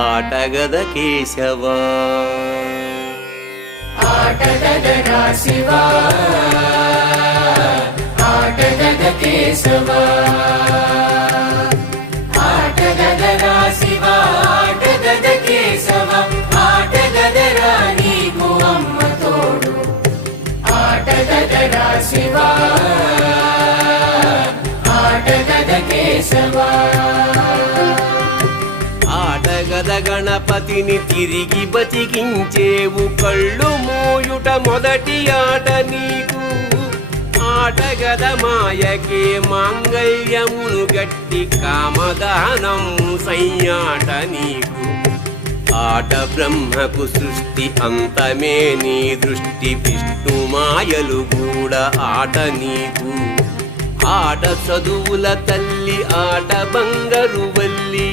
ఆటగద కేశవా ఆటగదరా శివా ఆటగద కేశవా ఆటగదరా శివా ఆటగద కేశవా ఆటగదరా నీకు అమ్మ తోడు ఆటగదరా శివా ఆటగద కేశవా ఆటగద గణపతిని తిరిగి బతికించేవు కళ్ళు మోయుట మొదటి ఆట నీకు ఆటగద మాయకే మాంగళ్యమును గట్టి కామదానం సయ్యాట నీకు ఆట బ్రహ్మకు సృష్టి అంతమే నీ దృష్టి విష్ణు మాయలు కూడా ఆట నీకు ఆట చదువుల తల్లి ఆట బంగారు వల్లి